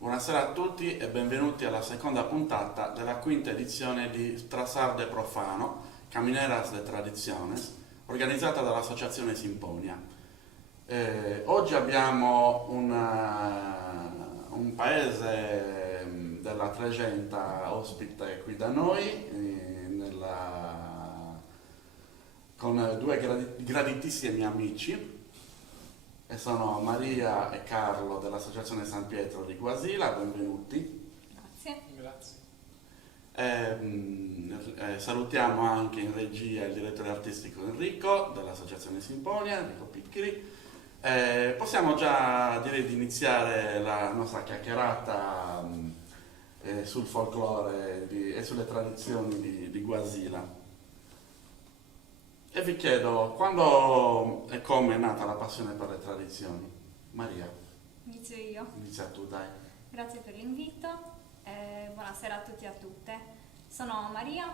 Buonasera a tutti e benvenuti alla seconda puntata della quinta edizione di Strasarde Profano, Camineras de Tradiciones, organizzata dall'Associazione Simponia. Oggi abbiamo un paese della Trecenta ospite qui da noi, con due graditissimi amici. E sono Maria e Carlo dell'Associazione San Pietro di Guasila, benvenuti. Grazie. Grazie. Salutiamo anche in regia il direttore artistico Enrico dell'Associazione Simponia, Enrico Piccoli. Possiamo già direi di iniziare la nostra chiacchierata sul folklore e sulle tradizioni di Guasila. E vi chiedo, quando e come è nata la passione per le tradizioni? Maria, Inizio io. inizia tu, dai. Grazie per l'invito. Buonasera a tutti e a tutte. Sono Maria,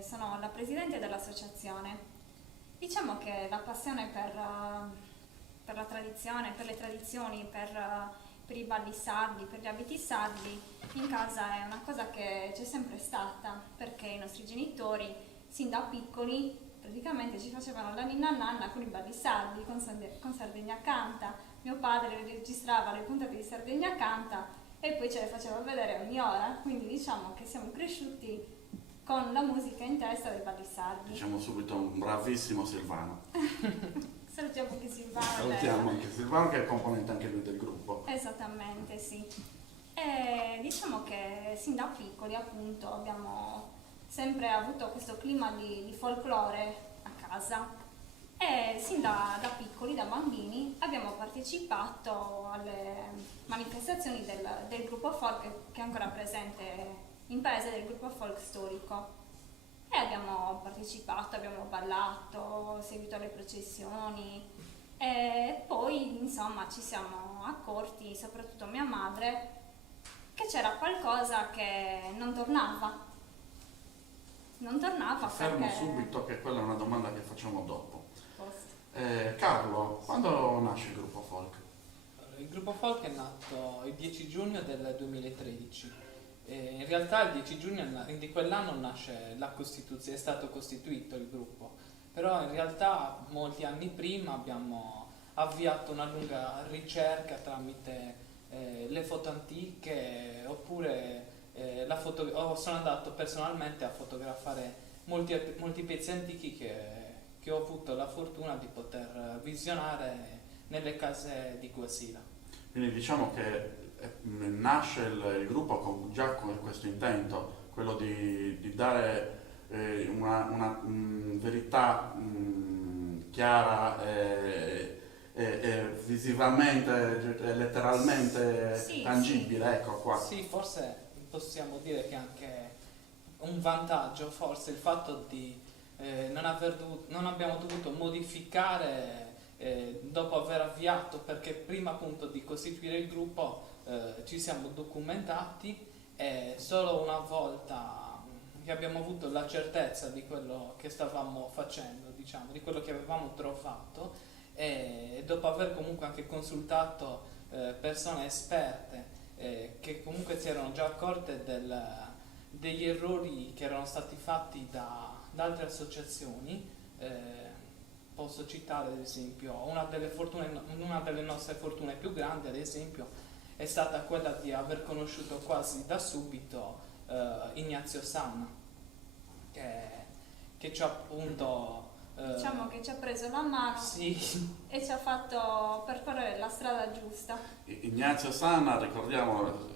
sono la presidente dell'associazione. Diciamo che la passione per la tradizione, per le tradizioni, per i balli sardi, per gli abiti sardi, in casa è una cosa che c'è sempre stata, perché i nostri genitori, sin da piccoli, praticamente ci facevano la ninna nanna con i balli sardi, con Sardegna Canta. Mio padre registrava le puntate di Sardegna Canta e poi ce le faceva vedere ogni ora, quindi diciamo che siamo cresciuti con la musica in testa dei balli sardi. Diciamo subito un bravissimo Silvano. Salutiamo anche Silvano. Salutiamo anche Silvano che è componente anche lui del gruppo. Esattamente, sì. E diciamo che sin da piccoli appunto abbiamo sempre avuto questo clima di folklore a casa e sin da piccoli, da bambini, abbiamo partecipato alle manifestazioni del gruppo folk che è ancora presente in paese, del gruppo folk storico, e abbiamo partecipato, abbiamo ballato, seguito le processioni e poi insomma ci siamo accorti, soprattutto mia madre, che c'era qualcosa che non tornava. Fermo perché... subito che quella è una domanda che facciamo dopo. Carlo, quando nasce il gruppo folk? Il gruppo folk è nato il 10 giugno del 2013. In realtà il 10 giugno di quell'anno nasce la Costituzione, è stato costituito il gruppo, però in realtà molti anni prima abbiamo avviato una lunga ricerca tramite le foto antiche oppure sono andato personalmente a fotografare molti pezzi antichi che ho avuto la fortuna di poter visionare nelle case di Guasila. Quindi diciamo che nasce il gruppo già con questo intento, quello di dare una verità chiara e visivamente e letteralmente Sì, tangibile, sì. ecco qua. Sì, forse possiamo dire che anche un vantaggio, forse il fatto di non abbiamo dovuto modificare dopo aver avviato, perché prima appunto di costituire il gruppo ci siamo documentati e solo una volta che abbiamo avuto la certezza di quello che stavamo facendo, diciamo, di quello che avevamo trovato, e dopo aver comunque anche consultato persone esperte che comunque si erano già accorte degli errori che erano stati fatti da altre associazioni. Posso citare ad esempio una delle nostre fortune più grandi, ad esempio, è stata quella di aver conosciuto quasi da subito Ignazio Sanna, che ci ha appunto Diciamo che ci ha preso la mano, sì, e ci ha fatto percorrere la strada giusta. Ignazio Sanna, ricordiamo,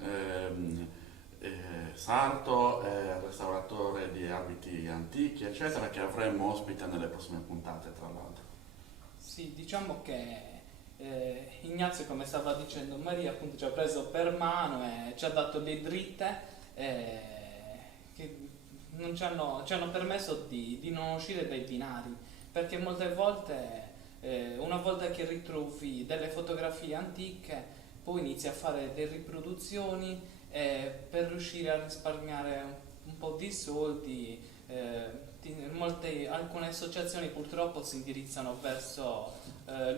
sarto, restauratore di abiti antichi, eccetera, che avremo ospite nelle prossime puntate, tra l'altro. sì, diciamo che Ignazio, come stava dicendo Maria, appunto ci ha preso per mano e ci ha dato le dritte che non ci hanno permesso di non uscire dai binari, perché molte volte, una volta che ritrovi delle fotografie antiche, poi inizi a fare delle riproduzioni per riuscire a risparmiare un po' di soldi. Alcune associazioni purtroppo si indirizzano verso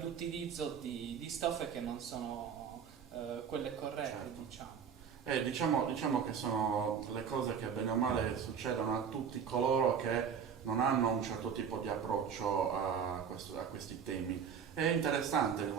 l'utilizzo di stoffe che non sono quelle corrette, Certo. diciamo. Diciamo che sono le cose che bene o male succedono a tutti coloro che non hanno un certo tipo di approccio a questi temi. È interessante la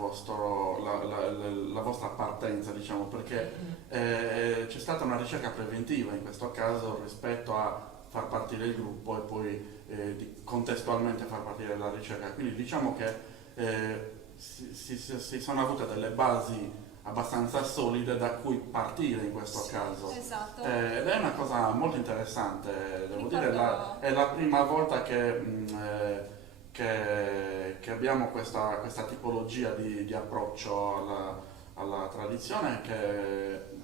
vostra partenza, diciamo, perché c'è stata una ricerca preventiva in questo caso rispetto a far partire il gruppo e poi contestualmente far partire la ricerca. Quindi diciamo che si sono avute delle basi abbastanza solide da cui partire in questo caso. Esatto. Ed è una cosa molto interessante, devo dire, Ricordo- è la prima volta che abbiamo questa tipologia di approccio alla tradizione che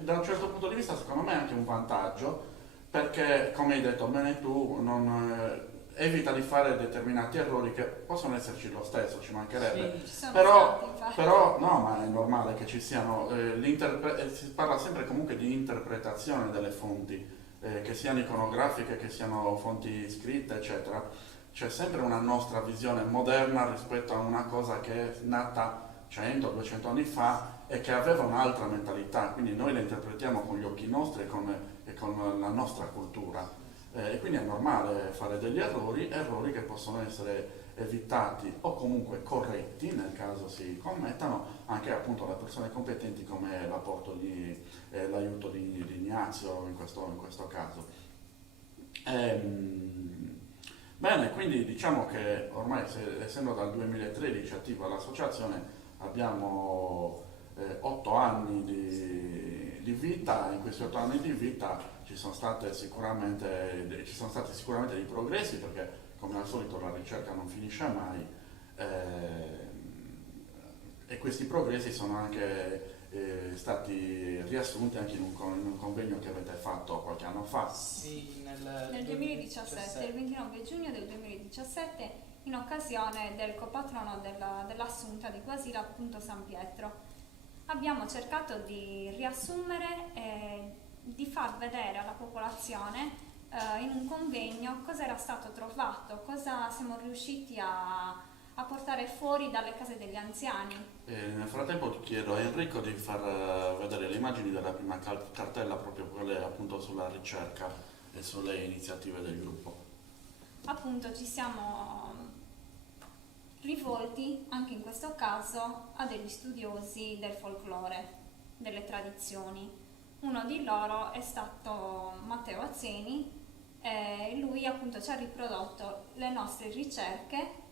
da un certo punto di vista secondo me è anche un vantaggio perché, come hai detto bene tu, evita di fare determinati errori che possono esserci lo stesso, ci mancherebbe. Sì. Ci sono Però, stati, infatti. però no, ma è normale che ci siano, si parla sempre comunque di interpretazione delle fonti, che siano iconografiche, che siano fonti scritte, eccetera. C'è sempre una nostra visione moderna rispetto a una cosa che è nata 100-200 anni fa e che aveva un'altra mentalità, quindi noi la interpretiamo con gli occhi nostri e con la nostra cultura. E quindi è normale fare degli errori che possono essere evitati o comunque corretti nel caso si commettano anche appunto da persone competenti come l'aiuto di Ignazio in questo caso. Bene, quindi diciamo che ormai essendo dal 2013 attiva l'associazione abbiamo 8 anni di vita, in questi 8 anni di vita ci sono stati sicuramente dei progressi perché come al solito la ricerca non finisce mai e questi progressi sono anche stati riassunti anche in un convegno che avete fatto qualche anno fa. Sì, Nel 2017, il 29 giugno del 2017, in occasione del copatrono dell'Assunta di Guasira, appunto San Pietro. Abbiamo cercato di riassumere e di far vedere alla popolazione in un convegno cosa era stato trovato, cosa siamo riusciti a portare fuori dalle case degli anziani. Nel frattempo ti chiedo a Enrico di far vedere le immagini della prima cartella, proprio quelle appunto sulla ricerca e sulle iniziative del gruppo. Appunto ci siamo rivolti anche in questo caso a degli studiosi del folklore, delle tradizioni. Uno di loro è stato Matteo Azzeni e lui appunto ci ha riprodotto le nostre ricerche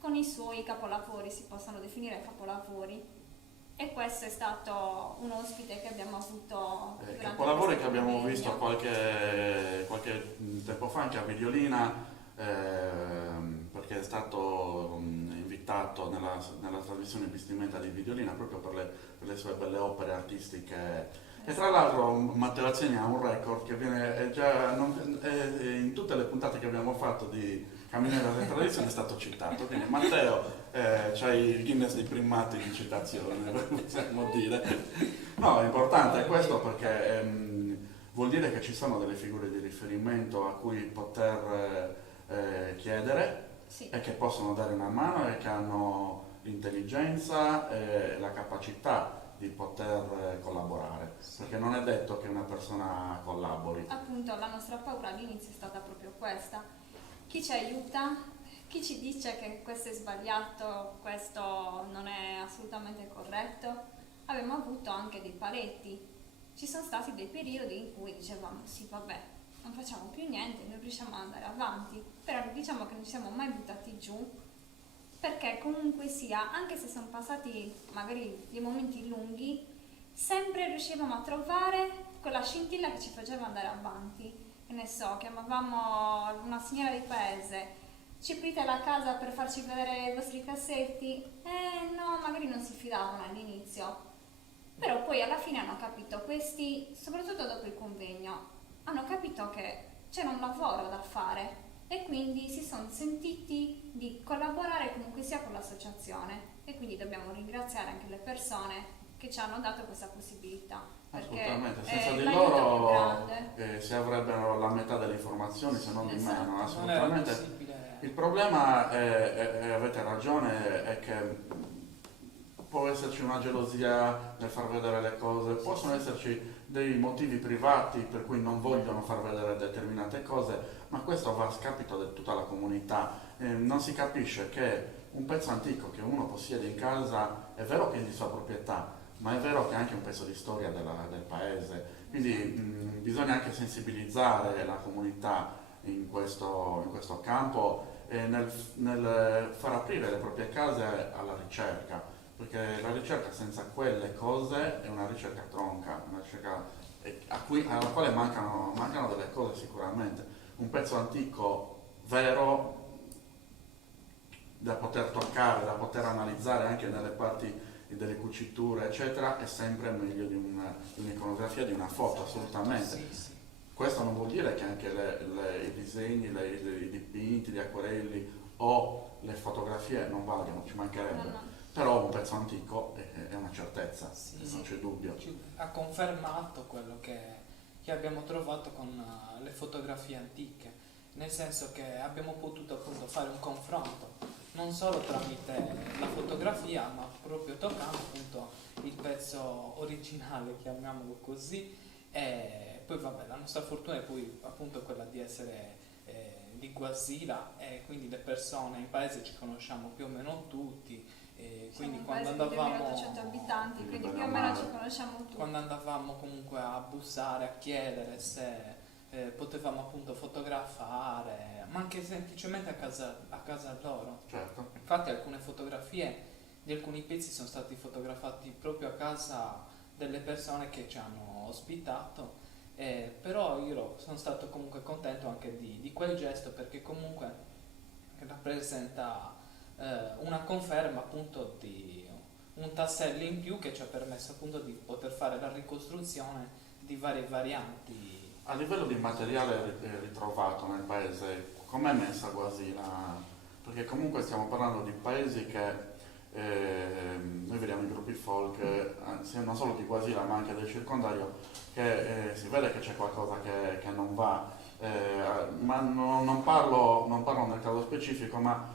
con i suoi capolavori, si possono definire capolavori. E questo è stato un ospite che abbiamo avuto durante Capolavori questo che abbiamo convegno. visto qualche tempo fa anche a Videolina, perché è stato invitato nella trasmissione Vestimenta di Videolina proprio per le sue belle opere artistiche. E tra l'altro Matteo Azzeni ha un record che viene in tutte le puntate che abbiamo fatto di Camminare delle Tradizioni è stato citato. Quindi Matteo c'hai il Guinness dei primati di citazione, possiamo dire. No, è importante questo perché vuol dire che ci sono delle figure di riferimento a cui poter chiedere Sì. e che possono dare una mano e che hanno l'intelligenza e la capacità di poter collaborare, perché non è detto che una persona collabori. Appunto la nostra paura all'inizio è stata proprio questa. Chi ci aiuta? Chi ci dice che questo è sbagliato, questo non è assolutamente corretto? Abbiamo avuto anche dei paletti. Ci sono stati dei periodi in cui dicevamo sì vabbè, non facciamo più niente, non riusciamo ad andare avanti, però diciamo che non ci siamo mai buttati giù, perché comunque sia, anche se sono passati magari dei momenti lunghi, sempre riuscivamo a trovare quella scintilla che ci faceva andare avanti. Che ne so, chiamavamo una signora di paese, ci aprite la casa per farci vedere i vostri cassetti? No, magari non si fidavano all'inizio, però poi alla fine hanno capito, questi, soprattutto dopo il convegno, hanno capito che c'era un lavoro da fare e quindi si sono sentiti di collaborare comunque sia con l'associazione e quindi dobbiamo ringraziare anche le persone che ci hanno dato questa possibilità. Assolutamente, senza di l'aiuto più loro grande. si avrebbero la metà delle informazioni, se non di Esatto. meno, Non era assolutamente. possibile. Il problema, e avete ragione, è che può esserci una gelosia nel far vedere le cose, possono esserci dei motivi privati per cui non vogliono far vedere determinate cose, ma questo va a scapito di tutta la comunità. Non si capisce che un pezzo antico che uno possiede in casa è vero che è di sua proprietà, ma è vero che è anche un pezzo di storia del paese. Quindi bisogna anche sensibilizzare la comunità in questo campo e nel far aprire le proprie case alla ricerca, perché la ricerca senza quelle cose è una ricerca tronca, una ricerca alla quale mancano delle cose sicuramente. Un pezzo antico vero da poter toccare, da poter analizzare anche nelle parti delle cuciture, eccetera, è sempre meglio di un'iconografia, di una foto, assolutamente. Sì, sì. Questo non vuol dire che anche i disegni, i dipinti, gli acquerelli o le fotografie non valgono, ci mancherebbe. No. Però un pezzo antico è una certezza, Sì, non c'è dubbio. Ha confermato quello che abbiamo trovato con le fotografie antiche, nel senso che abbiamo potuto appunto fare un confronto non solo tramite la fotografia, ma proprio toccando appunto il pezzo originale, chiamiamolo così. E poi vabbè, la nostra fortuna è poi appunto quella di essere di Guasira, e quindi le persone in paese ci conosciamo più o meno tutti. Quindi Siamo un quando paese di andavamo 2800 abitanti, quindi bene più o o meno male. ci conosciamo tutti. quando andavamo comunque a bussare, a chiedere se potevamo appunto fotografare, ma anche semplicemente a casa loro. Certo. Infatti alcune fotografie di alcuni pezzi sono stati fotografati proprio a casa delle persone che ci hanno ospitato, però io sono stato comunque contento anche di quel gesto, perché comunque rappresenta una conferma appunto di un tassello in più che ci ha permesso appunto di poter fare la ricostruzione di varie varianti. A livello di materiale ritrovato nel paese, com'è messa Guasina? Perché comunque stiamo parlando di paesi che noi vediamo i gruppi folk, anzi non solo di Guasina ma anche del circondario, che si vede che c'è qualcosa che non va. Ma non parlo nel caso specifico, ma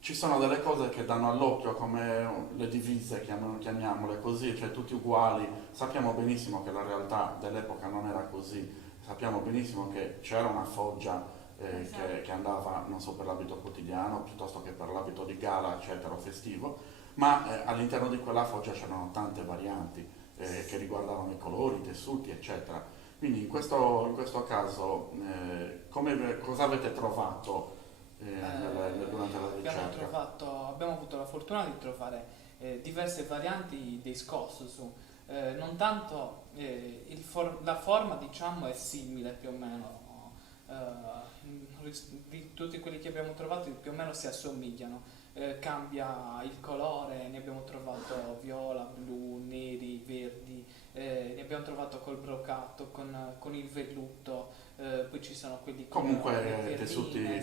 ci sono delle cose che danno all'occhio, come le divise, chiamiamole così, cioè tutti uguali. Sappiamo benissimo che la realtà dell'epoca non era così, sappiamo benissimo che c'era una foggia Esatto. che andava, non so, per l'abito quotidiano, piuttosto che per l'abito di gala, eccetera, o festivo, ma all'interno di quella foggia c'erano tante varianti che riguardavano i colori, i tessuti, eccetera. Quindi in questo caso, cosa avete trovato durante la ricerca? Abbiamo avuto la fortuna di trovare diverse varianti dei Scossu. Non tanto la forma, diciamo, è simile più o meno, di tutti quelli che abbiamo trovato più o meno si assomigliano. Cambia il colore, ne abbiamo trovato viola, blu, neri, verdi, ne abbiamo trovato col brocato, con il velluto, poi ci sono quelli con Comunque le perline, tessuti di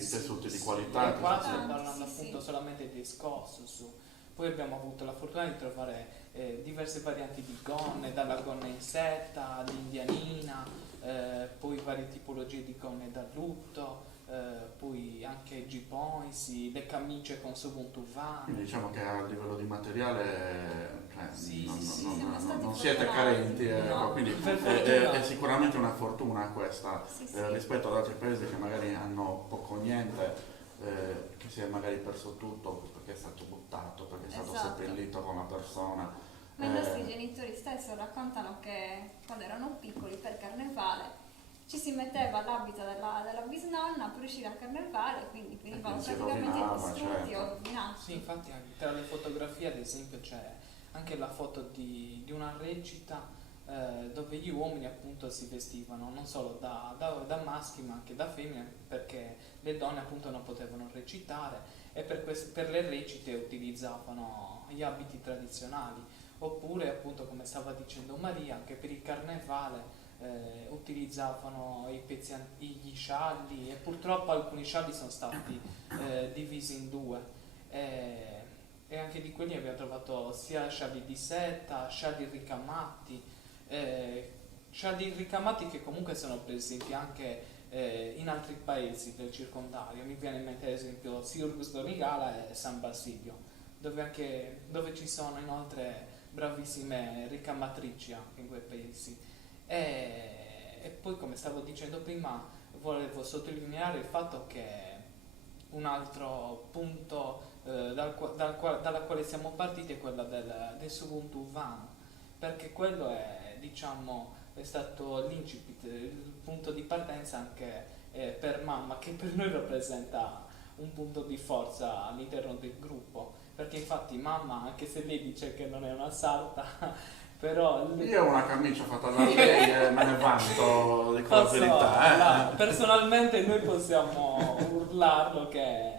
sì, qualità. e qua tessuti- stiamo parlando Sì, appunto sì. solamente dei Scossu. Poi abbiamo avuto la fortuna di trovare diverse varianti di gonne, dalla gonna in setta all'indianina, poi varie tipologie di gonne da lutto, poi anche G-points, le camicie con subuntuvan. Quindi diciamo che a livello di materiale Sì, non, sì, sì, non- siamo non- stati non siete fortunati. carenti, No, quindi per è fortuna. sicuramente una fortuna questa Sì, sì. rispetto ad altri paesi che magari hanno poco o niente, che si è magari perso tutto perché è stato buttato, perché è stato Esatto. seppellito con la persona. Ma i nostri Eh, genitori stessi raccontano che quando erano piccoli per carnevale ci si metteva l'abito della bisnonna per uscire a carnevale, quindi venivano quindi si praticamente rovinava, distrutti certo. o rovinati. Sì, infatti anche tra le fotografie ad esempio c'è anche la foto di una recita dove gli uomini appunto si vestivano non solo da maschi ma anche da femmine, perché le donne appunto non potevano recitare e per le recite utilizzavano gli abiti tradizionali, oppure appunto come stava dicendo Maria anche per il carnevale utilizzavano gli scialli, e purtroppo alcuni scialli sono stati divisi in due, e anche di quelli abbiamo trovato sia scialli di seta, scialli ricamati che comunque sono presenti anche in altri paesi del circondario. Mi viene in mente ad esempio Syrgus Donigala e San Basilio, dove ci sono inoltre bravissime ricamatrici anche in quei paesi. E poi, come stavo dicendo prima, volevo sottolineare il fatto che un altro punto dalla quale siamo partiti è quella del Subuntu Vano, perché quello è stato l'incipit, il punto di partenza anche per Mamma, che per noi rappresenta un punto di forza all'interno del gruppo, perché infatti Mamma, anche se lei dice che non è una sarta, però io ho una camicia fatta da lei e me ne vanto di quella verità. Personalmente noi possiamo urlarlo che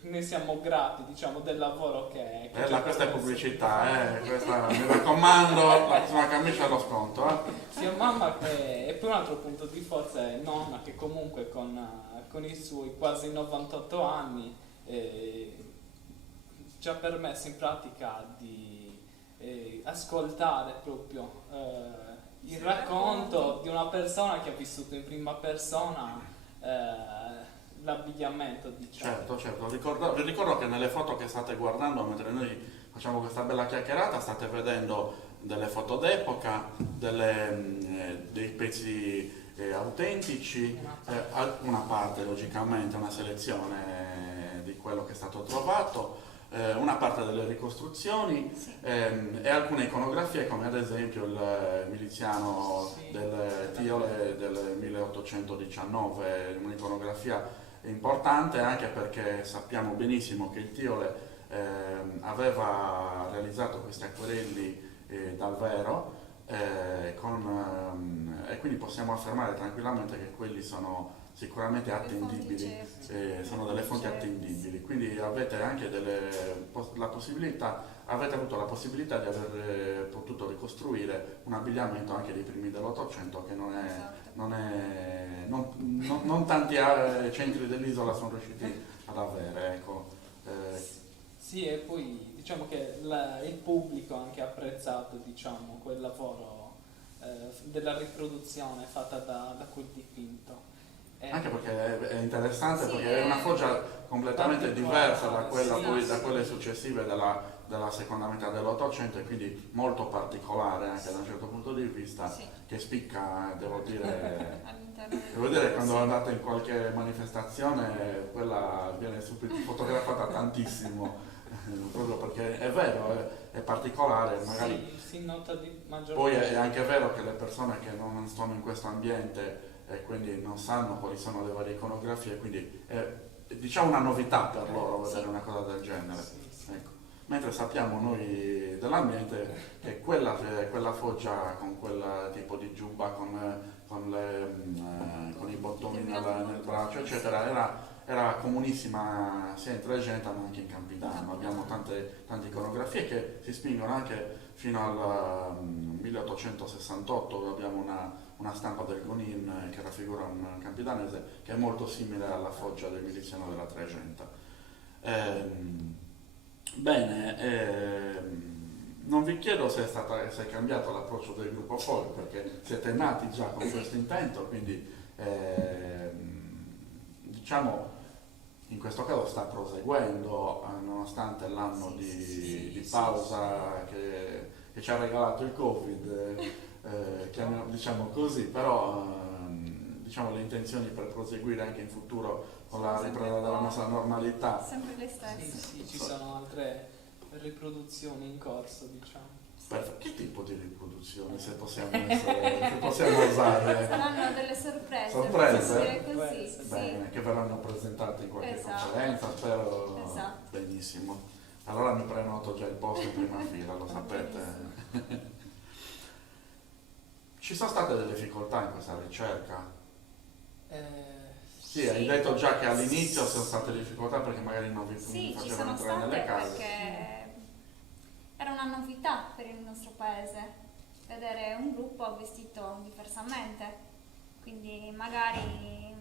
ne siamo grati, diciamo, del lavoro che questa è pubblicità, questa, mi raccomando, la prossima camicia lo sconto. Sia Mamma e poi un altro punto di forza è Nonna, che comunque con i suoi quasi 98 anni ci ha permesso in pratica di ascoltare proprio il racconto di una persona che ha vissuto in prima persona l'abbigliamento, diciamo. Certo, vi ricordo che nelle foto che state guardando mentre noi facciamo questa bella chiacchierata state vedendo delle foto d'epoca, dei pezzi autentici, una parte logicamente, una selezione di quello che è stato trovato, una parte delle ricostruzioni, Sì. E alcune iconografie, come ad esempio il miliziano del Tiole del 1819, un'iconografia importante anche perché sappiamo benissimo che il Tiole aveva realizzato questi acquerelli dal vero, e quindi possiamo affermare tranquillamente che quelli sono sicuramente attendibili, sono delle fonti attendibili, quindi avete anche avete avuto la possibilità di aver potuto ricostruire un abbigliamento anche dei primi dell'Ottocento che non tanti centri dell'isola sono riusciti ad avere, ecco. Sì, e poi diciamo che il pubblico ha anche apprezzato, diciamo, quel lavoro della riproduzione fatta da quel dipinto. Anche perché è interessante, Sì, perché è una foggia completamente diversa da sì. quelle successive della seconda metà dell'Ottocento, e quindi molto particolare anche da un certo punto di vista, Sì. che spicca, devo dire. All'interno del Devo dire, quando sì. andate in qualche manifestazione, quella viene subito fotografata tantissimo, proprio perché è vero, è particolare, magari. Si nota di maggior. Poi è anche vero che le persone che non sono in questo ambiente e quindi non sanno quali sono le varie iconografie, quindi è diciamo una novità per loro vedere una cosa del genere. Sì. Ecco. Mentre sappiamo noi dell'ambiente che quella foggia con quel tipo di giubba, con i bottoni nel braccio, eccetera, era comunissima sia in Tregenta ma anche in Campidano. Abbiamo tante iconografie che si spingono anche fino al 1868, dove abbiamo una stampa del Gonin che raffigura un campidanese che è molto simile alla foggia del miliziano della Tregenta. Non vi chiedo se è cambiato l'approccio del gruppo folk, perché siete nati già con questo intento, quindi diciamo in questo caso sta proseguendo nonostante l'anno di pausa che ci ha regalato il Covid, diciamo così, però diciamo le intenzioni per proseguire anche in futuro con la ripresa della nostra normalità. Sempre le stesse. Sì, ci sono altre riproduzioni in corso, diciamo. Perfetto. Che tipo di riproduzione, se possiamo usare? Saranno delle sorprese, Sorprese? possiamo dire così, sì. Bene, che verranno presentate in qualche conferenza, spero. Esatto. Benissimo. Allora mi prenoto già il posto in prima fila, lo sapete. Ci sono state delle difficoltà in questa ricerca? Sì, hai detto già che all'inizio sono state difficoltà perché magari non vi Sì, ci facevano sono entrare nelle state case. perché era una novità per il nostro paese. vedere un gruppo vestito diversamente, quindi magari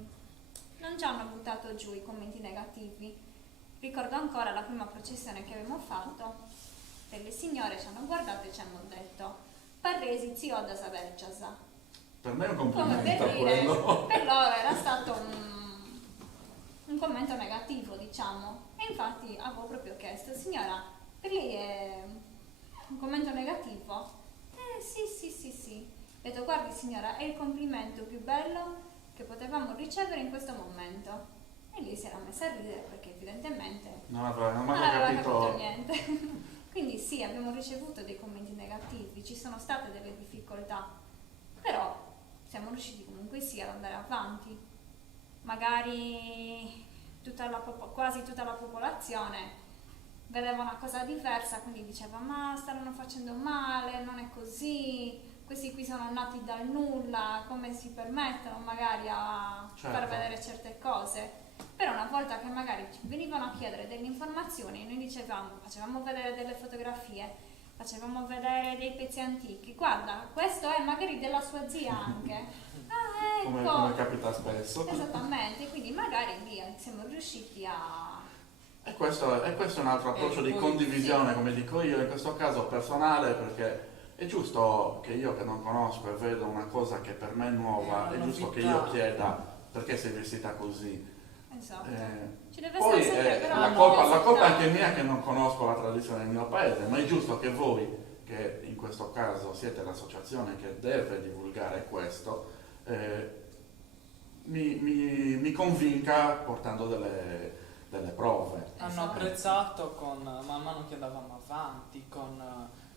non ci hanno buttato giù i commenti negativi. Ricordo ancora la prima processione che abbiamo fatto, delle signore ci hanno guardato e ci hanno detto Parresi zio da Saverciasa. Per me è un Come complimento per dire, quello. per loro era stato un commento negativo, diciamo. E infatti avevo proprio chiesto, signora, per lei è un commento negativo? Sì. Ho detto, guardi signora, è il complimento più bello che potevamo ricevere in questo momento. E lei si era messa a ridere perché evidentemente Non aveva non mai aveva capito. capito niente. Quindi sì, abbiamo ricevuto dei commenti negativi, ci sono state delle difficoltà, però siamo riusciti comunque sì ad andare avanti. Magari quasi tutta la popolazione vedeva una cosa diversa, quindi diceva ma stanno facendo male, non è così, questi qui sono nati dal nulla, come si permettono magari a Certo. far vedere certe cose. Però una volta che magari ci venivano a chiedere delle informazioni, noi dicevamo, facevamo vedere delle fotografie, facevamo vedere dei pezzi antichi, guarda, questo è magari della sua zia anche. Ah, Come ecco. capita spesso. Esattamente, quindi magari lì siamo riusciti a... E questo è un altro approccio di poi- condivisione, sì. come dico io, in questo caso personale, perché è giusto che io che non conosco e vedo una cosa che per me è nuova, È è una giusto che novità. io chieda perché sei vestita così. Esatto. Eh, Ci deve Poi essere sempre però la una colpa è curiosità. anche mia che non conosco la tradizione del mio paese, ma è giusto che voi, che in questo caso siete l'associazione che deve divulgare questo, mi convinca portando delle prove. Hanno Esatto. apprezzato man mano che andavamo avanti, con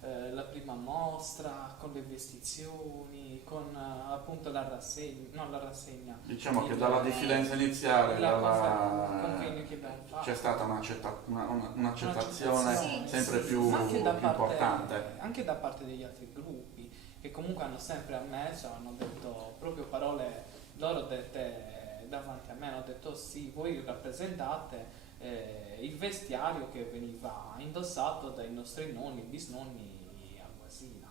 la prima mostra, con le vestizioni, con appunto la rassegna, non la rassegna. Diciamo che il- dalla diffidenza iniziale il convegno che abbiamo fatto. c'è stata un'accettazione Sì. sempre più, Ma anche da più parte, importante. anche da parte degli altri gruppi, che comunque hanno sempre ammesso, hanno detto proprio parole loro dette davanti a me, hanno detto sì, voi rappresentate il vestiario che veniva indossato dai nostri nonni, bisnonni a Guasina.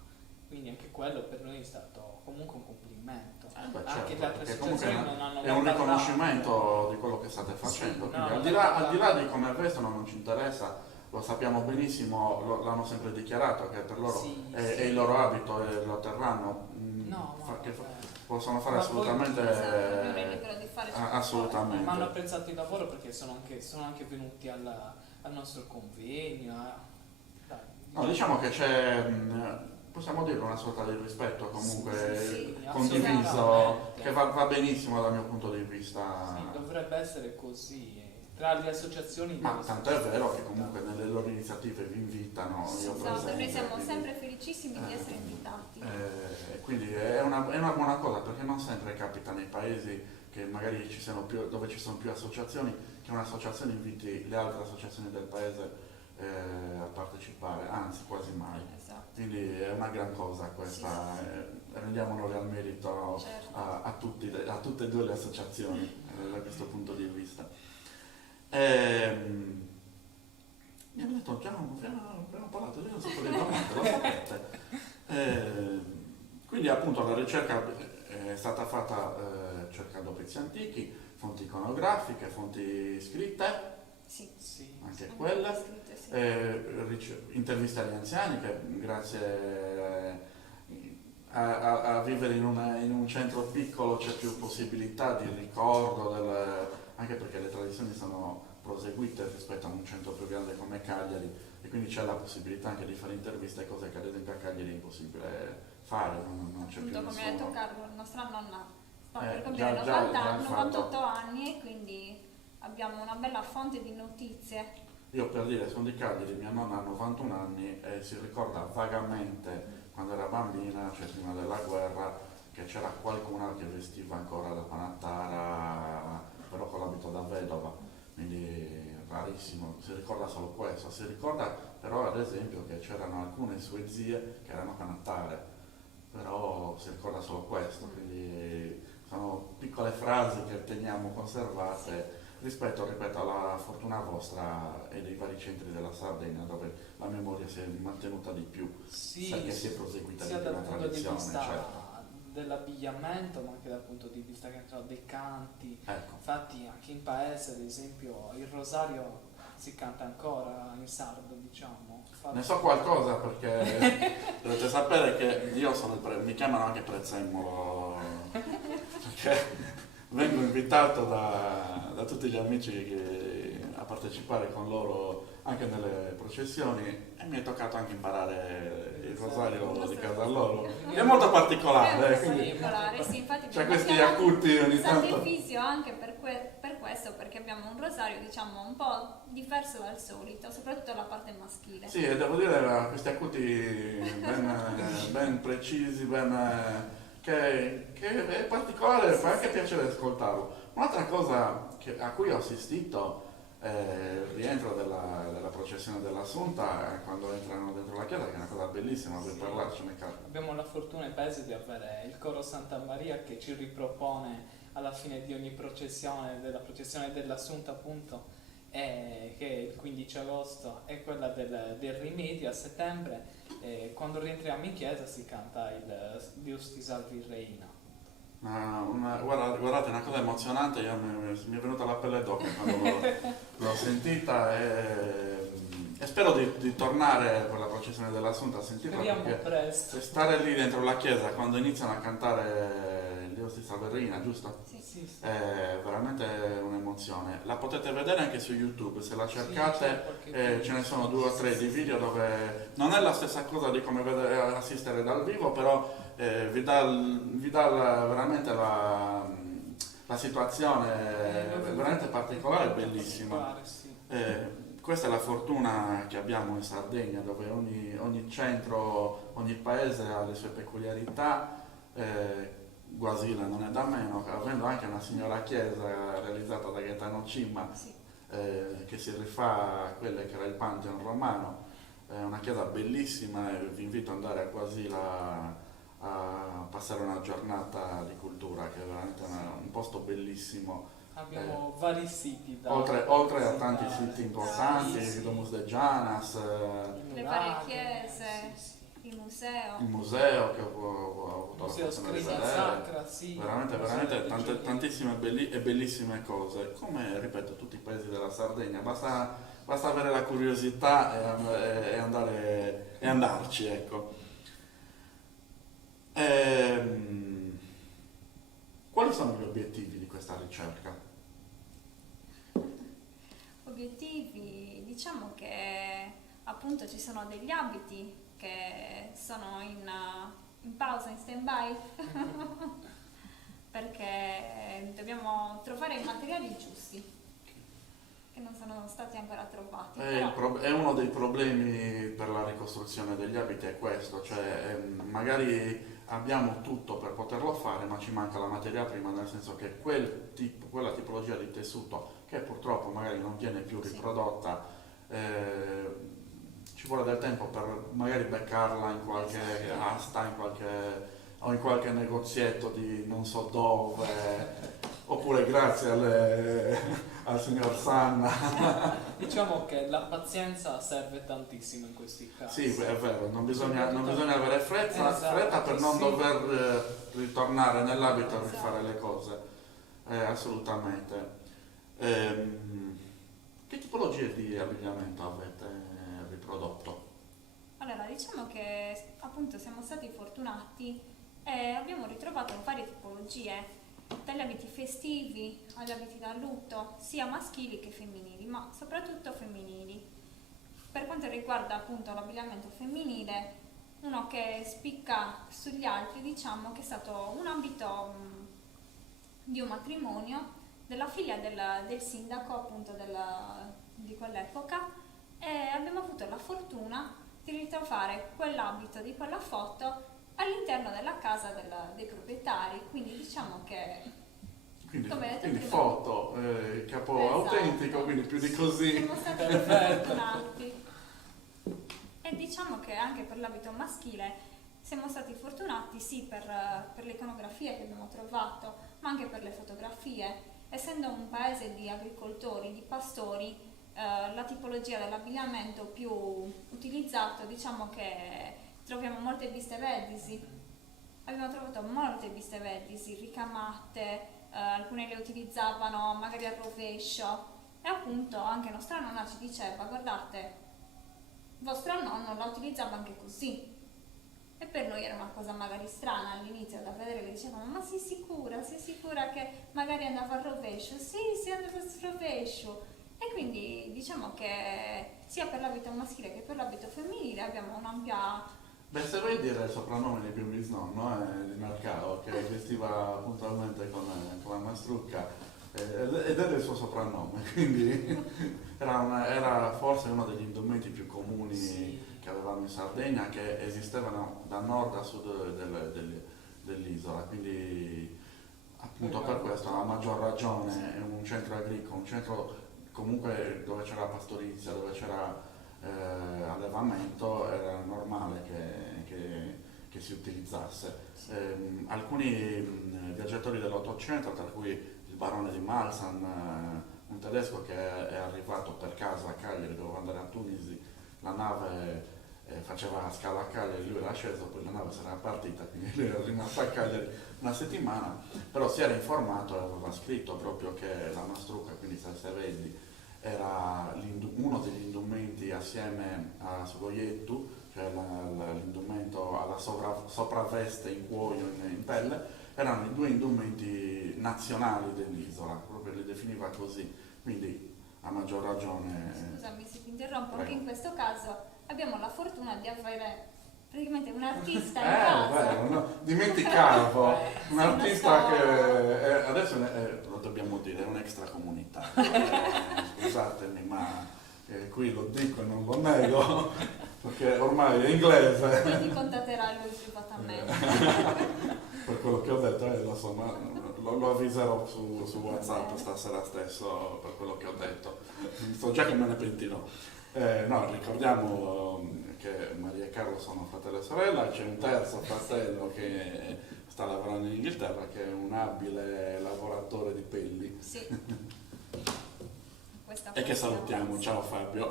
Quindi anche quello per noi è stato comunque un complimento. Beh, Anche certo, le altre perché comunque associazioni non hanno è un mai parlato. riconoscimento di quello che state facendo. Sì, Quindi no, al di là di come vestono non ci interessa, lo sappiamo benissimo, l'hanno sempre dichiarato che per loro Sì, è sì. il loro abito e lo terranno. No, Che vabbè. possono fare Ma poi- assolutamente. Esatto, ognuno è libero di fare ciò che Assolutamente. Ma hanno apprezzato il lavoro perché sono anche venuti al nostro convegno. Dai, No, diciamo che c'è, possiamo dire, una sorta di rispetto comunque sì, condiviso, assolutamente. che va benissimo dal mio punto di vista. Sì, dovrebbe essere così. Tra le associazioni Ma deve tant'è essere vero che così. comunque nelle loro iniziative vi invitano, io Esatto, presente, noi siamo quindi, sempre felicissimi di essere invitati. quindi è una buona cosa perché non sempre capita nei paesi che magari dove ci sono più associazioni che un'associazione inviti le altre associazioni del paese a partecipare, anzi quasi mai. Esatto, Quindi è una gran cosa questa, rendiamolo al merito certo. a tutte e due le associazioni da questo punto di vista. Mi hanno detto già, abbiamo parlato di un sacco di domande, lo sapete. Quindi appunto la ricerca è stata fatta cercando pezzi antichi, fonti iconografiche, fonti scritte, Sì. Sì. anche Anche quelle, scritte, sì. interviste agli anziani che grazie a vivere in un centro piccolo c'è più possibilità di ricordo, anche perché le tradizioni sono proseguite rispetto a un centro più grande come Cagliari e quindi c'è la possibilità anche di fare interviste, cose che ad esempio a Cagliari è impossibile fare, non c'è più Appunto, come ha detto nessuno. Carlo, nostra nonna sta per Già- compiere già 90 il fatto. 98 anni e quindi abbiamo una bella fonte di notizie. Io per dire, sono di Cagliari, mia nonna ha 91 anni e si ricorda vagamente quando era bambina, cioè prima della guerra, che c'era qualcuna che vestiva ancora da panattara, però con l'abito da vedova, quindi rarissimo, si ricorda solo questo, si ricorda però ad esempio che c'erano alcune sue zie che erano panattare, però si ricorda solo questo, quindi sono piccole frasi che teniamo conservate rispetto, ripeto, alla fortuna vostra e dei vari centri della Sardegna dove la memoria si è mantenuta di più, Sì, perché si è proseguita di sia più dal la punto di tradizione, vista certo. dell'abbigliamento, ma anche dal punto di vista che ne so, dei canti. Ecco. Infatti anche in paese, ad esempio, il rosario si canta ancora in sardo, diciamo. Infatti, Ne so qualcosa perché dovete sapere che io sono mi chiamano anche prezzemolo, perché vengo invitato da tutti gli amici a partecipare con loro anche nelle processioni e mi è toccato anche imparare il rosario di casa loro. È molto particolare, È quindi particolare, sì, infatti c'è abbiamo questi chiamato acuti ogni tanto. sacrificio anche per questo, perché abbiamo un rosario diciamo un po' diverso dal solito, soprattutto la parte maschile. Sì, e devo dire questi acuti ben precisi, che è particolare, fa anche piacere ascoltarlo. Un'altra cosa a cui ho assistito è il rientro della processione dell'Assunta quando entrano dentro la chiesa, che è una cosa bellissima, per Sì. parlarcene, caro. abbiamo la fortuna in paese di avere il coro Santa Maria che ci ripropone alla fine di ogni processione, della processione dell'Assunta appunto, che è il 15 agosto, e quella del Rimedio a settembre. Quando rientriamo in chiesa si canta il Deus ti salvi Reina. Guardate, una cosa emozionante, mi è venuta la pelle d'oca quando l'ho sentita e spero di tornare per la processione dell'Assunta a sentirla, Speriamo perché presto. stare lì dentro la chiesa quando iniziano a cantare il Dio di Salverina, giusto? Sì. Sì, sì. È veramente un'emozione. La potete vedere anche su YouTube, se la Sì, cercate. c'è qualche Ce ne sono video. 2 o 3 di video dove non è la stessa cosa di come assistere dal vivo, però vi dà veramente la situazione veramente particolare e bellissima. Particolare, sì. Questa è la fortuna che abbiamo in Sardegna, dove ogni centro, ogni paese ha le sue peculiarità. Guasile non è da meno, avendo anche una signora chiesa realizzata da Gaetano Cimma, Sì. che si rifà a quelle che era il Pantheon romano. È una chiesa bellissima e vi invito ad andare a Guasila a passare una giornata di cultura, che è veramente un posto bellissimo. Abbiamo vari siti da Oltre a tanti visitare. siti importanti, Sì, sì. il Domus de Gianas, Le varie chiese, il museo. il museo che ho avuto la Museo fortuna di Scrivia vedere. Sacra, sì. Veramente, Museo veramente di Giulia. tantissime e bellissime cose. Come ripeto, tutti i paesi della Sardegna, basta avere la curiosità e andarci, ecco. Quali sono gli obiettivi di questa ricerca? Obiettivi, diciamo che appunto ci sono degli abiti che sono in pausa, in stand-by, perché dobbiamo trovare i materiali giusti, che non sono stati ancora trovati. Però, È uno dei problemi per la ricostruzione degli abiti, è questo, cioè magari abbiamo tutto per poterlo fare, ma ci manca la materia prima, nel senso che quella tipologia di tessuto, che purtroppo magari non viene più Sì. riprodotta, ci vuole del tempo per magari beccarla in qualche asta, o in qualche negozietto di non so dove, oppure grazie al signor Sanna. Diciamo che la pazienza serve tantissimo in questi casi. Sì, è vero, non bisogna avere fretta Esatto, per non sì. dover ritornare nell'abito a Esatto. rifare le cose. Assolutamente. Che tipologie di abbigliamento avete riprodotto? allora, diciamo che appunto siamo stati fortunati e abbiamo ritrovato varie tipologie, dagli abiti festivi agli abiti da lutto, sia maschili che femminili, ma soprattutto femminili. Per quanto riguarda appunto l'abbigliamento femminile, uno che spicca sugli altri, diciamo che è stato un abito di un matrimonio della figlia del sindaco appunto di quell'epoca, e abbiamo avuto la fortuna di ritrovare quell'abito di quella foto all'interno della casa dei proprietari, quindi diciamo che Quindi come detto prima, foto, capo esatto, autentico, quindi più di così. siamo stati Perfetto. fortunati. E diciamo che anche per l'abito maschile siamo stati fortunati sì per le iconografie che abbiamo trovato, ma anche per le fotografie. Essendo un paese di agricoltori, di pastori, la tipologia dell'abbigliamento più utilizzata esatto, diciamo che troviamo molte biste verdi, abbiamo trovato molte biste verdi, ricamatte, alcune le utilizzavano magari al rovescio e appunto anche nostra nonna ci diceva guardate, vostro nonno la utilizzava anche così. E per noi era una cosa magari strana all'inizio da vedere, che dicevamo ma sei sicura che magari andava al rovescio? Sì, andava al rovescio. E quindi diciamo che sia per l'abito maschile che per l'abito femminile abbiamo un'ampia... Beh, se vuoi dire il soprannome di mio bisnonno, di Marcao, che vestiva puntualmente con la mastrucca, ed era il suo soprannome, quindi era forse uno degli indumenti più comuni che avevamo in Sardegna, che esistevano da nord a sud dell'isola, quindi appunto per questo a maggior ragione è un centro agricolo, un centro comunque dove c'era pastorizia, dove c'era allevamento, era normale che si utilizzasse. Alcuni viaggiatori dell'Ottocento, tra cui il barone di Malsan, un tedesco che è arrivato per caso a Cagliari, doveva andare a Tunisi, la nave faceva scalo a Cagliari, lui era sceso, poi la nave si era partita, quindi lui era rimasto a Cagliari una settimana, però si era informato e aveva scritto proprio che la mastrucca, quindi salsavesi, era uno degli indumenti assieme a Sugoiettu, cioè l'indumento alla sopravveste in cuoio in pelle, erano i due indumenti nazionali dell'isola, proprio li definiva così, quindi a maggior ragione... Scusami se ti interrompo, Prego. anche in questo caso abbiamo la fortuna di avere praticamente un artista in casa. Vero, no? Dimenticavo, un artista non so. che adesso lo dobbiamo dire, è un extracomunitario. Scusatemi, ma qui lo dico e non lo nego, perché ormai è inglese. Quindi contatterà lui privatamente. Per quello che ho detto, insomma, lo avviserò su WhatsApp stasera stesso per quello che ho detto. So già che me ne pentirò. No, ricordiamo che Maria e Carlo sono fratello e sorella, c'è un terzo fratello che sta lavorando in Inghilterra, che è un abile lavoratore di pelli. Sì. E che salutiamo, ciao Fabio.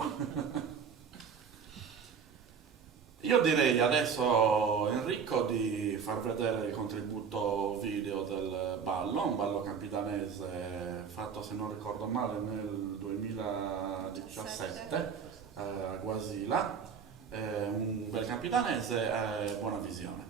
Io direi adesso, Enrico, di far vedere il contributo video del ballo, un ballo campidanese fatto, se non ricordo male, nel 2017 a Guasila. Un bel campidanese, buona visione.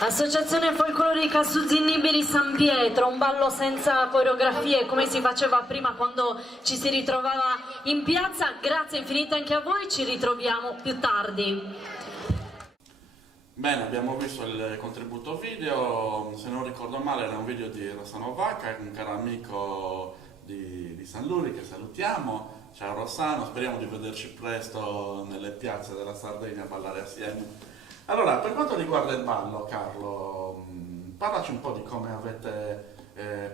Associazione folclorica Suzinibili San Pietro, un ballo senza coreografie come si faceva prima quando ci si ritrovava in piazza. Grazie infinite anche a voi, ci ritroviamo più tardi. Bene, abbiamo visto il contributo video, se non ricordo male era un video di Rossano Vacca, un caro amico di San Luri che salutiamo. Ciao Rossano, speriamo di vederci presto nelle piazze della Sardegna a ballare assieme. Allora, per quanto riguarda il ballo, Carlo, parlaci un po' di come avete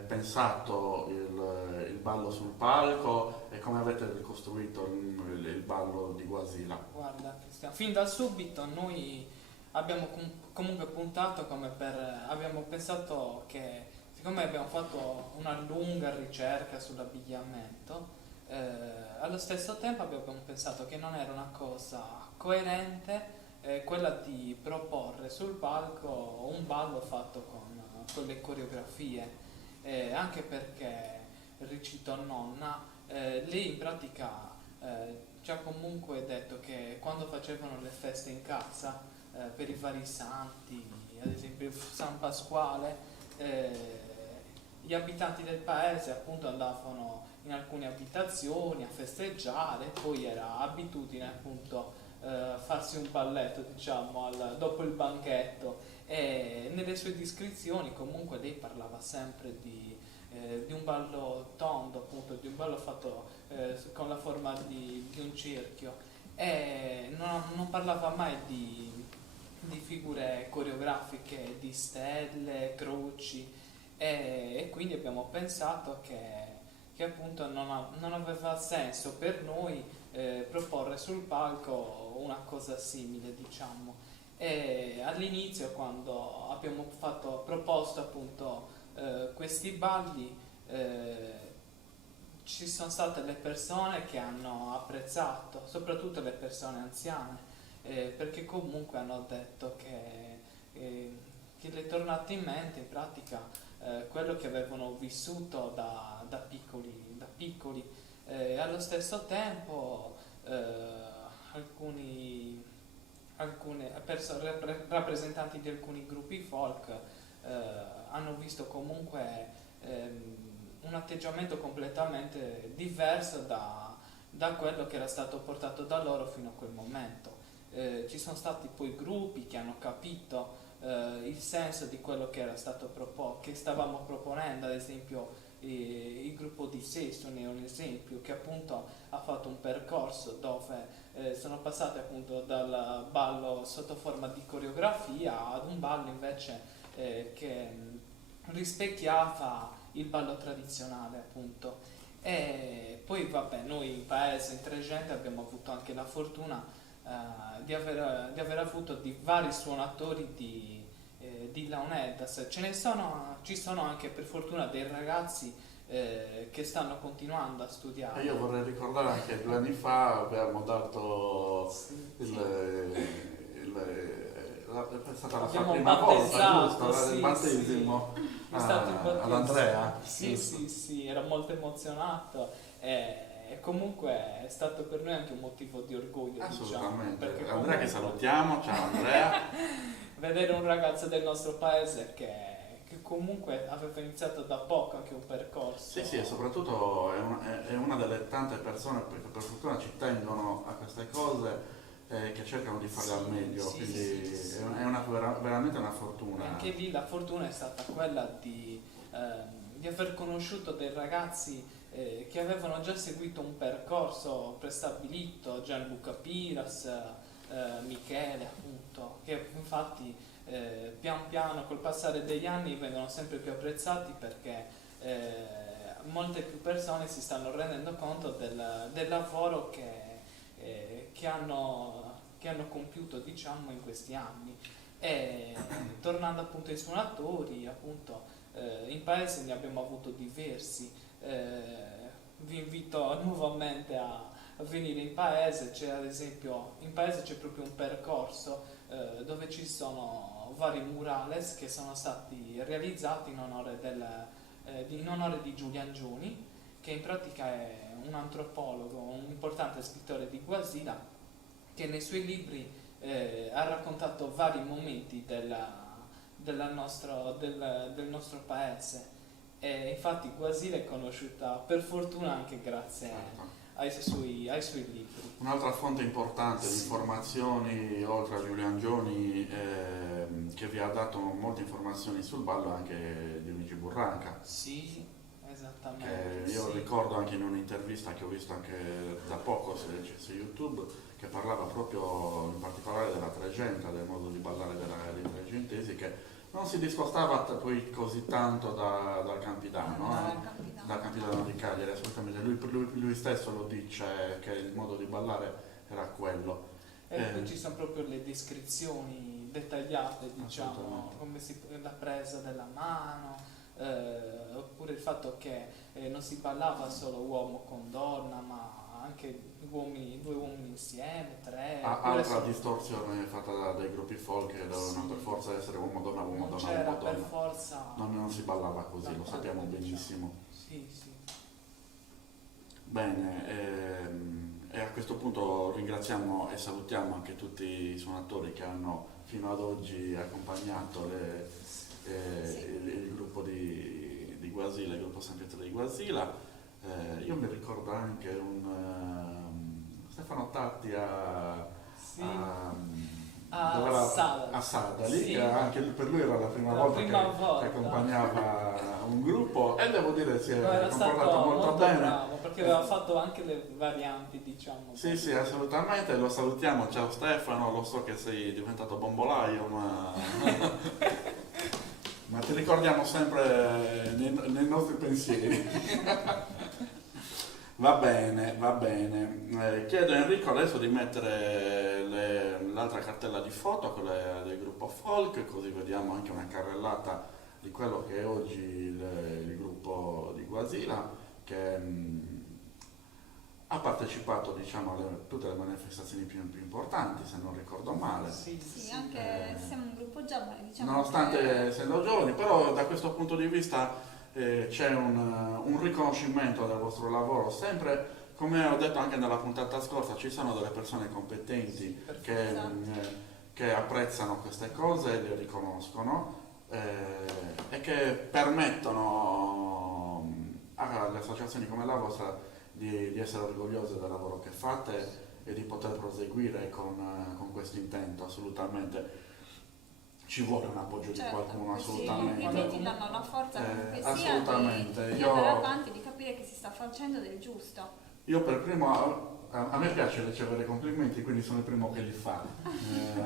pensato il ballo sul palco e come avete ricostruito il ballo di Guasila. Guarda Cristiano, fin da subito noi abbiamo comunque puntato abbiamo pensato che siccome abbiamo fatto una lunga ricerca sull'abbigliamento, allo stesso tempo abbiamo pensato che non era una cosa coerente quella di proporre sul palco un ballo fatto con quelle coreografie, anche perché, recito nonna, lei in pratica ci ha comunque detto che quando facevano le feste in casa per i vari santi, ad esempio San Pasquale, gli abitanti del paese appunto andavano in alcune abitazioni a festeggiare, poi era abitudine appunto farsi un balletto, diciamo, dopo il banchetto, e nelle sue descrizioni comunque lei parlava sempre di un ballo tondo, appunto, di un ballo fatto con la forma di un cerchio, e non parlava mai di figure coreografiche, di stelle, croci, e quindi abbiamo pensato che appunto non aveva senso per noi proporre sul palco una cosa simile, diciamo. E all'inizio, quando abbiamo proposto appunto questi balli, ci sono state le persone che hanno apprezzato, soprattutto le persone anziane, perché comunque hanno detto che le è tornato in mente in pratica quello che avevano vissuto da piccoli, allo stesso tempo alcune persone, rappresentanti di alcuni gruppi folk hanno visto comunque un atteggiamento completamente diverso da quello che era stato portato da loro fino a quel momento. Ci sono stati poi gruppi che hanno capito il senso di quello che era stato che stavamo proponendo, ad esempio il gruppo di Sesto ne è un esempio, che appunto ha fatto un percorso dove sono passati appunto dal ballo sotto forma di coreografia ad un ballo invece che rispecchiava il ballo tradizionale, appunto. E poi vabbè, noi in paese, in Tregente, abbiamo avuto anche la fortuna di aver avuto di vari suonatori di Launeddas. Ci sono anche per fortuna dei ragazzi che stanno continuando a studiare. E io vorrei ricordare anche 2 anni fa abbiamo dato è stata la sua prima volta, giusto? Il battesimo ad Andrea. Sì, ero molto emozionato e comunque è stato per noi anche un motivo di orgoglio. Assolutamente, diciamo, Andrea comunque, che salutiamo, ciao Andrea. vedere un ragazzo del nostro paese che comunque aveva iniziato da poco anche un percorso. Sì, e soprattutto è una delle tante persone che per fortuna ci tengono a queste cose, che cercano di farle al meglio, quindi è veramente una fortuna. E anche lì la fortuna è stata quella di aver conosciuto dei ragazzi che avevano già seguito un percorso prestabilito, Gianluca Piras, Michele appunto, che infatti pian piano col passare degli anni vengono sempre più apprezzati perché molte più persone si stanno rendendo conto del lavoro che hanno compiuto, diciamo, in questi anni. E tornando appunto ai suonatori, appunto in paese ne abbiamo avuto diversi. Vi invito nuovamente a venire in paese. C'è ad esempio in paese c'è proprio un percorso dove ci sono vari murales che sono stati realizzati in onore di Giulian Giuni, che in pratica è un antropologo, un importante scrittore di Guasila, che nei suoi libri ha raccontato vari momenti del nostro paese. E infatti Guasila è conosciuta per fortuna anche grazie ai suoi libri. Un'altra fonte importante di informazioni, oltre a Giulian Gioni, che vi ha dato molte informazioni sul ballo, è anche Dionigi Burranca. Sì, esattamente. Che io sì. ricordo anche in un'intervista che ho visto anche da poco su YouTube, che parlava proprio in particolare della tregenta, del modo di ballare dei tregentesi, che non si discostava poi così tanto dal Campidano, dal Campidano di Cagliari, assolutamente. Lui stesso lo dice che il modo di ballare era quello. E poi ci sono proprio le descrizioni dettagliate, diciamo, la presa della mano, oppure il fatto che non si ballava solo uomo con donna, ma anche due uomini insieme, tre. Altra distorsione fatta dai gruppi folk che dovevano per forza essere uomo-donna, uomo-donna, non c'era uomo-donna. per forza. Non si ballava così, lo sappiamo benissimo. Sì, sì. Bene, e a questo punto ringraziamo e salutiamo anche tutti i suonatori che hanno fino ad oggi accompagnato il gruppo di Guasila, il gruppo San Pietro di Guasila. Io mi ricordo anche Stefano Tatti a Sadali, sì. che anche per lui era la prima volta che accompagnava un gruppo, e devo dire si è comportato molto bene. Bravo, perché aveva fatto anche le varianti, diciamo. Sì, sì, assolutamente, lo salutiamo. Ciao Stefano, lo so che sei diventato bombolaio, ma ti ricordiamo sempre nei nostri pensieri. Va bene, va bene. Chiedo a Enrico adesso di mettere l'altra cartella di foto, quella del gruppo folk, così vediamo anche una carrellata di quello che è oggi il gruppo di Guasila, che ha partecipato, diciamo, a tutte le manifestazioni più importanti, se non ricordo male. Sì, anche siamo un gruppo giovane, diciamo. Nonostante essendo giovani, però da questo punto di vista c'è un riconoscimento del vostro lavoro. Sempre, come ho detto anche nella puntata scorsa, ci sono delle persone competenti che apprezzano queste cose, le riconoscono e che permettono alle associazioni come la vostra di essere orgogliose del lavoro che fate e di poter proseguire con questo intento. Assolutamente ci vuole un appoggio di qualcuno, assolutamente. I complimenti danno la forza comunque sia assolutamente. di andare avanti, di capire che si sta facendo del giusto. Io per primo, a me piace ricevere complimenti, quindi sono il primo che li fa,